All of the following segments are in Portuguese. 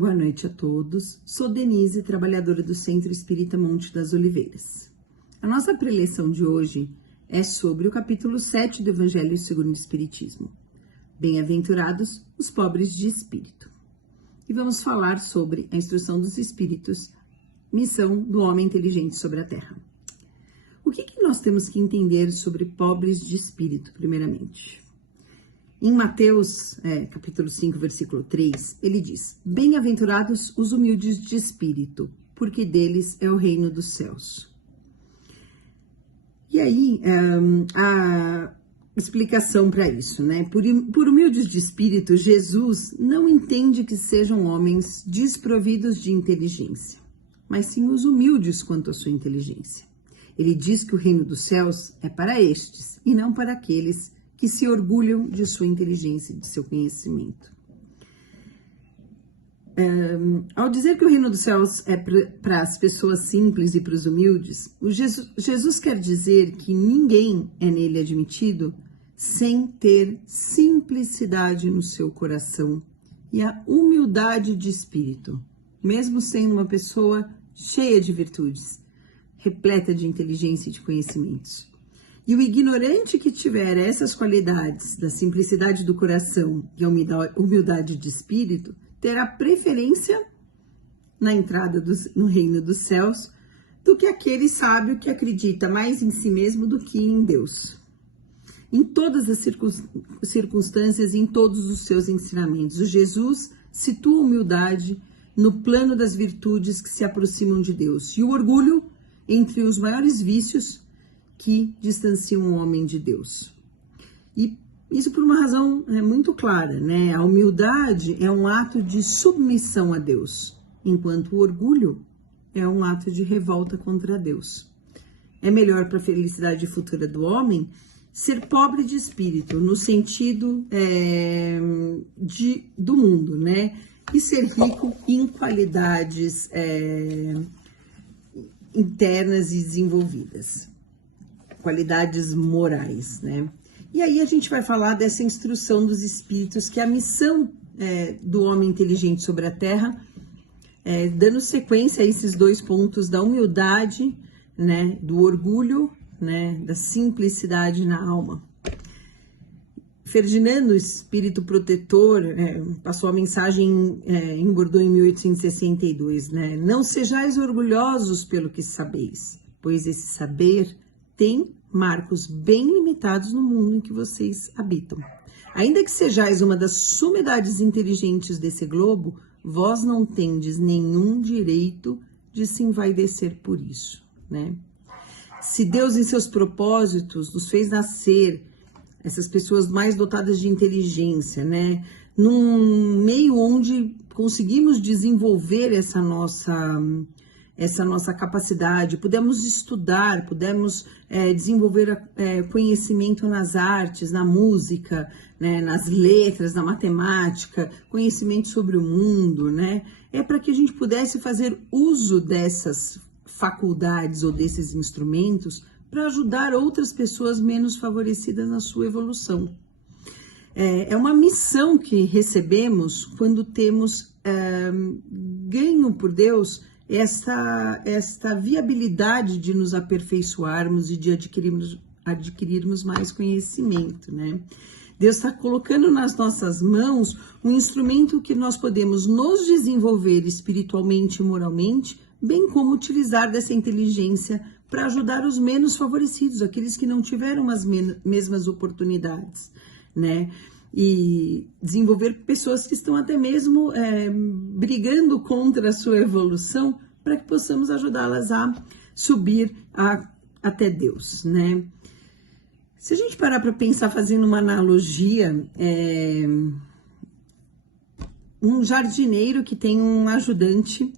Boa noite a todos. Sou Denise, trabalhadora do Centro Espírita Monte das Oliveiras. A nossa preleção de hoje é sobre o capítulo 7 do Evangelho segundo o Espiritismo. Bem-aventurados os pobres de espírito. E vamos falar sobre a instrução dos espíritos, missão do homem inteligente sobre a Terra. O que nós temos que entender sobre pobres de espírito, primeiramente? Em Mateus, capítulo 5, versículo 3, ele diz: Bem-aventurados os humildes de espírito, porque deles é o reino dos céus. E aí, a explicação para isso, né? Por humildes de espírito, Jesus não entende que sejam homens desprovidos de inteligência, mas sim os humildes quanto à sua inteligência. Ele diz que o reino dos céus é para estes, e não para aqueles que se orgulham de sua inteligência e de seu conhecimento. Ao dizer que o reino dos céus é para as pessoas simples e para os humildes, Jesus quer dizer que ninguém é nele admitido sem ter simplicidade no seu coração e a humildade de espírito, mesmo sendo uma pessoa cheia de virtudes, repleta de inteligência e de conhecimentos. E o ignorante que tiver essas qualidades da simplicidade do coração e a humildade de espírito, terá preferência na entrada no reino dos céus do que aquele sábio que acredita mais em si mesmo do que em Deus. Em todas as circunstâncias e em todos os seus ensinamentos, o Jesus situa a humildade no plano das virtudes que se aproximam de Deus e o orgulho entre os maiores vícios que distanciam o homem de Deus. E isso por uma razão muito clara, né? A humildade é um ato de submissão a Deus, enquanto o orgulho é um ato de revolta contra Deus. É melhor para a felicidade futura do homem ser pobre de espírito, no sentido do mundo, né? E ser rico em qualidades internas e desenvolvidas. Qualidades morais, né? E aí a gente vai falar dessa instrução dos espíritos, que é a missão do homem inteligente sobre a Terra, dando sequência a esses dois pontos da humildade, né, do orgulho, né, da simplicidade na alma. Ferdinando, o espírito protetor, passou a mensagem em Bordeaux em 1862, né? Não sejais orgulhosos pelo que sabeis, pois esse saber tem marcos bem limitados no mundo em que vocês habitam. Ainda que sejais uma das sumidades inteligentes desse globo, vós não tendes nenhum direito de se envaidecer por isso, né? Se Deus, em seus propósitos, nos fez nascer essas pessoas mais dotadas de inteligência, né? Num meio onde conseguimos desenvolver essa nossa capacidade, pudemos estudar, pudemos desenvolver conhecimento nas artes, na música, né, nas letras, na matemática, conhecimento sobre o mundo, né? É para que a gente pudesse fazer uso dessas faculdades ou desses instrumentos para ajudar outras pessoas menos favorecidas na sua evolução. É uma missão que recebemos quando temos ganho por Deus esta viabilidade de nos aperfeiçoarmos e de adquirirmos mais conhecimento, né? Deus está colocando nas nossas mãos um instrumento que nós podemos nos desenvolver espiritualmente e moralmente, bem como utilizar dessa inteligência para ajudar os menos favorecidos, aqueles que não tiveram as mesmas oportunidades, né? E desenvolver pessoas que estão até mesmo brigando contra a sua evolução, para que possamos ajudá-las a subir até Deus, né? Se a gente parar para pensar, fazendo uma analogia, um jardineiro que tem um ajudante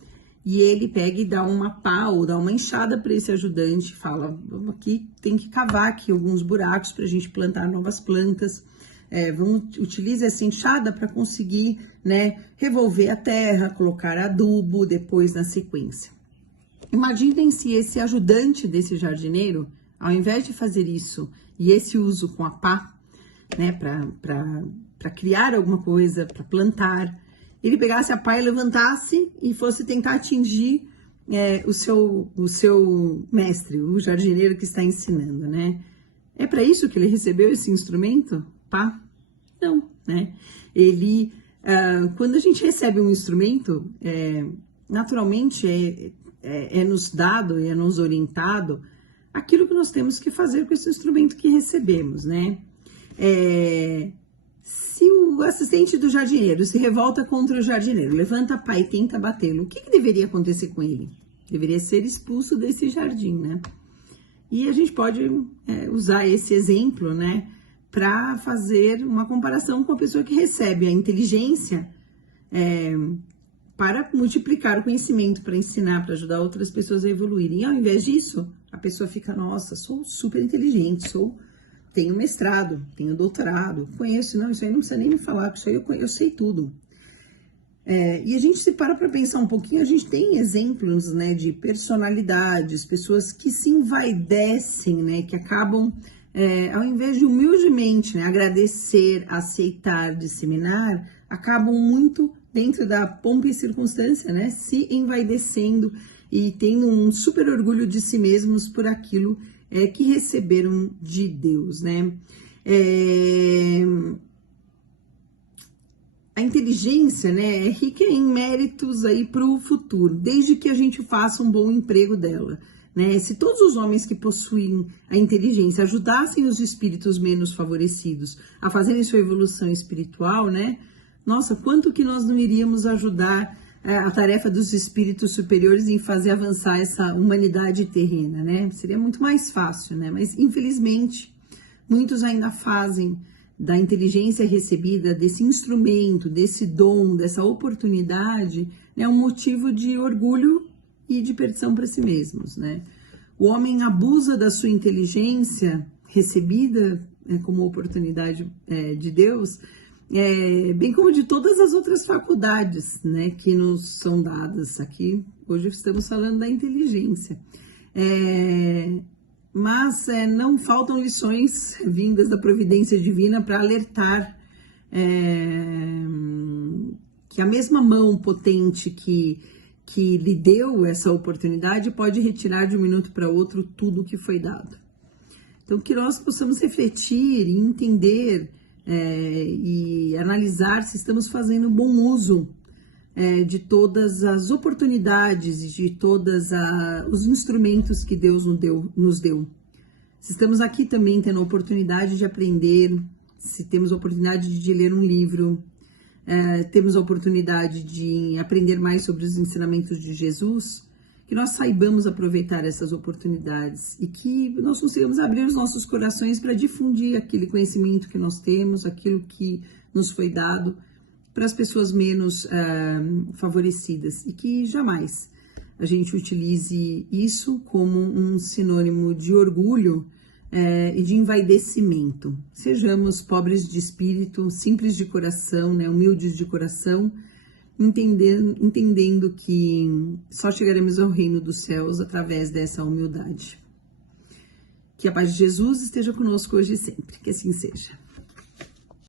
e ele pega e dá uma pá ou dá uma enxada para esse ajudante, fala, vamos aqui, tem que cavar aqui alguns buracos para a gente plantar novas plantas. Utilize essa enxada para conseguir, né, revolver a terra, colocar adubo depois na sequência. Imaginem se esse ajudante desse jardineiro, ao invés de fazer isso e esse uso com a pá, né, para criar alguma coisa, para plantar, ele pegasse a pá e levantasse e fosse tentar atingir o seu mestre, o jardineiro que está ensinando, né? É para isso que ele recebeu esse instrumento? Pá? Não, né? Ele, quando a gente recebe um instrumento, naturalmente é nos dado, é nos orientado aquilo que nós temos que fazer com esse instrumento que recebemos, né? Se o assistente do jardineiro se revolta contra o jardineiro, levanta a pá e tenta batê-lo, o que deveria acontecer com ele? Deveria ser expulso desse jardim, né? E a gente pode usar esse exemplo, né, para fazer uma comparação com a pessoa que recebe a inteligência para multiplicar o conhecimento, para ensinar, para ajudar outras pessoas a evoluírem. E ao invés disso, a pessoa fica, nossa, sou super inteligente, tenho mestrado, tenho doutorado, conheço, não, isso aí não precisa nem me falar, porque isso aí eu sei tudo. E a gente se para pensar um pouquinho, a gente tem exemplos, né, de personalidades, pessoas que se envaidecem, né, que acabam, ao invés de humildemente, né, agradecer, aceitar, disseminar, acabam muito dentro da pompa e circunstância, né, se envaidecendo e tendo um super orgulho de si mesmos por aquilo que receberam de Deus, né? A inteligência, né, é rica em méritos aí para o futuro, desde que a gente faça um bom emprego dela, né? Se todos os homens que possuem a inteligência ajudassem os espíritos menos favorecidos a fazerem sua evolução espiritual, né? Nossa, quanto que nós não iríamos ajudar a tarefa dos espíritos superiores em fazer avançar essa humanidade terrena, né? Seria muito mais fácil, né? Mas, infelizmente, muitos ainda fazem da inteligência recebida, desse instrumento, desse dom, dessa oportunidade, né, um motivo de orgulho e de perdição para si mesmos, né? O homem abusa da sua inteligência recebida como oportunidade de Deus, bem como de todas as outras faculdades, né, que nos são dadas aqui. Hoje estamos falando da inteligência. Mas não faltam lições vindas da providência divina para alertar que a mesma mão potente que lhe deu essa oportunidade pode retirar de um minuto para outro tudo o que foi dado. Então, que nós possamos refletir e entender e analisar se estamos fazendo bom uso de todas as oportunidades e de todos os instrumentos que Deus nos deu. Se estamos aqui também tendo a oportunidade de aprender, se temos a oportunidade de ler um livro, temos a oportunidade de aprender mais sobre os ensinamentos de Jesus, que nós saibamos aproveitar essas oportunidades e que nós consigamos abrir os nossos corações para difundir aquele conhecimento que nós temos, aquilo que nos foi dado para as pessoas menos favorecidas e que jamais a gente utilize isso como um sinônimo de orgulho e de envaidecimento. Sejamos pobres de espírito, simples de coração, né, humildes de coração, entendendo que só chegaremos ao reino dos céus através dessa humildade. Que a paz de Jesus esteja conosco hoje e sempre, que assim seja.